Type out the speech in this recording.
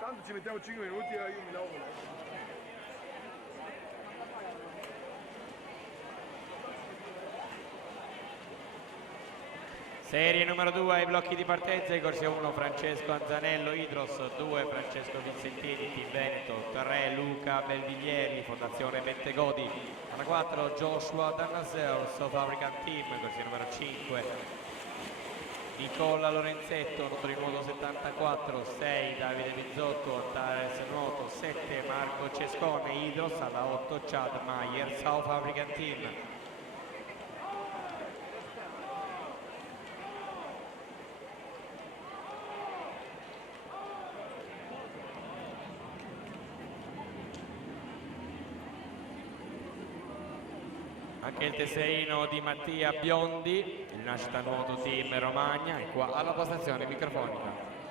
Tanto ci mettiamo 5 minuti e io mi lavo. Serie numero 2 ai blocchi di partenza, corsia 1 Francesco Anzanello Idros, 2 Francesco Vincentini Team Veneto, 3 Luca Belviglieri Fondazione Bentegodi, alla 4 Joshua Dannaseo South African Team, corsia numero 5 Nicola Lorenzetto, nuoto 74, 6 Davide Bizzotto, Antares nuoto, 7 Marco Cescone Idros, alla 8 Chad Mayer South African Team. Anche il tesserino di Mattia Biondi, il Nascita Nuoto Team Romagna, è qua alla postazione microfonica.